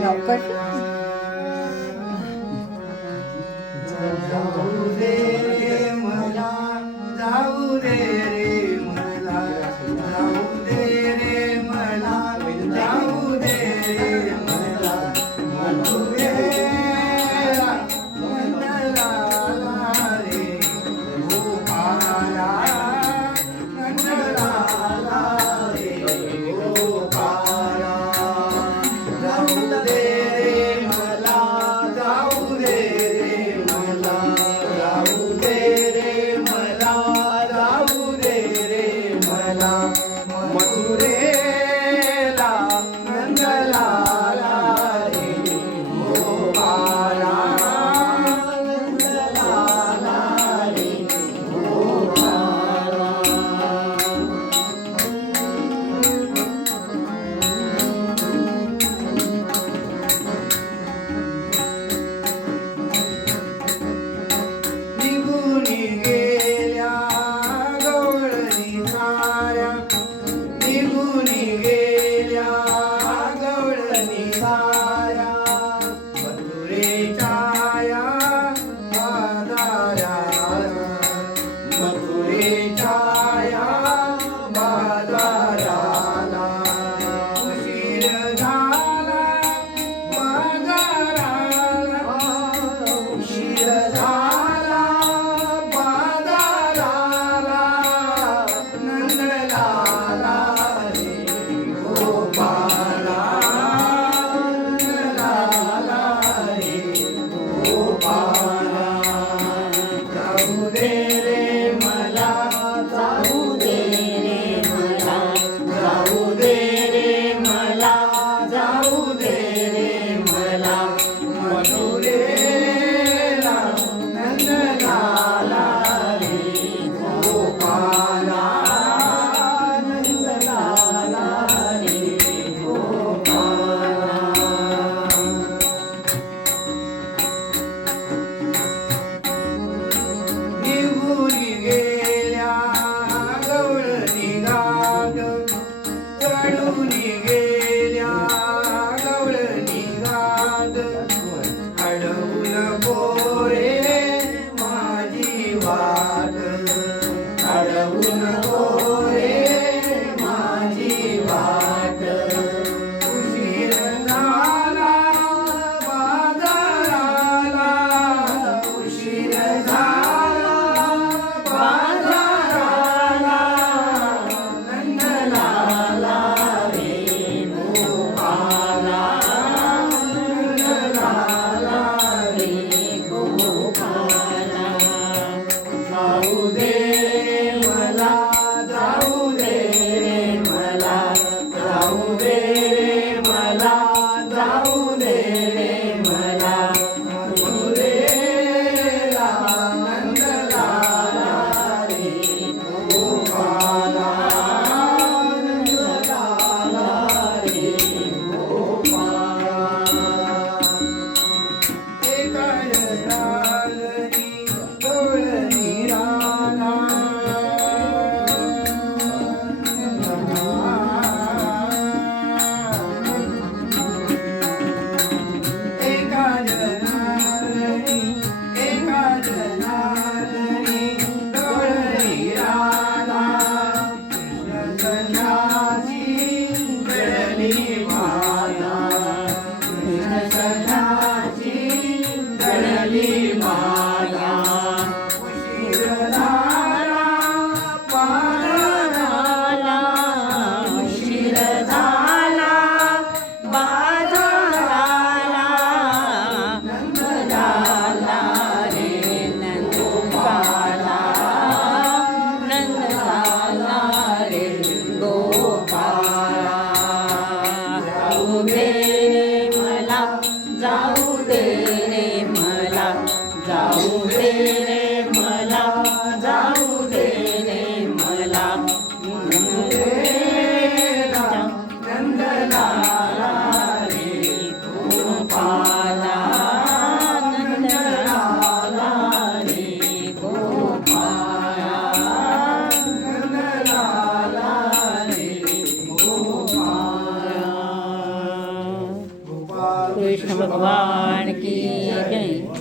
सावकाश जाऊ दे रे मला, जाऊ दे रे मला, जाऊ दे रे मला, जाऊ दे रे मला, मधुरेला मंडलाला रे गोपाला, मंडलाला रे गोपाला, जाऊ दे रे मला, जाऊ दे रे मला, जाऊ दे रे मला, जाऊ दे रे मला, मथुरेला नंदलाला रे गोपाला, नंदलाला रे गोपाला. निघून गेल्या गवळणी साऱ्या, निघून गेल्या गवळणी साऱ्या, मथुरेच्या या बाजाऱ्या, मथुरेच्या या बाजाराला उशीर झाला, बाजाराला उशीर झाला, बाजाराला नंदलाला रे गोपाला, नंदलाला रे गोपाला, जाऊ दे रे मला, जाऊ दे रे मला, जाऊ दे रे मला, जाऊ दे रे मला, मथुरेला नंदलाला रे गोपाला, नंदलाला रे गोपाला. निघून गेल्या गवळणी गाग, चढून गेल्या गवळणी गाग, अडवून पोरे माझी वाट, अडवून पोरे माझी वाट, उशीर झाला बाजाराला, उशीर झाला बाजाराला, नंदलाला रे गोपाला, नंदलाला रे गोपाला, जाऊ दे रे मला, जाऊ दे रे मला, जाऊ दे रे मला, जाऊ दे रे मला, मथुरेला नंदलाला रे गोपाला, नंदलाला रे गोपाला. एका रागणी गवळणी राना, एका जनालनी, एका जनालनी गवळणी राना, कृष्णसनाची गळली माला, कृष्णसनाची गळली माला, उशीर झाला बाजाराला, उशीर झाला बाजाराला, नंदलाला रे गोपाला, नंदलाला रे गोपाला, जाऊ दे रे मला, जाऊ दे रे मला, जाऊ दे रे मला, जाऊ दे रे मला, मथुरेला नंदलाला रे गोपाला, नंदलाला रे कृष्ण भगवान की जय.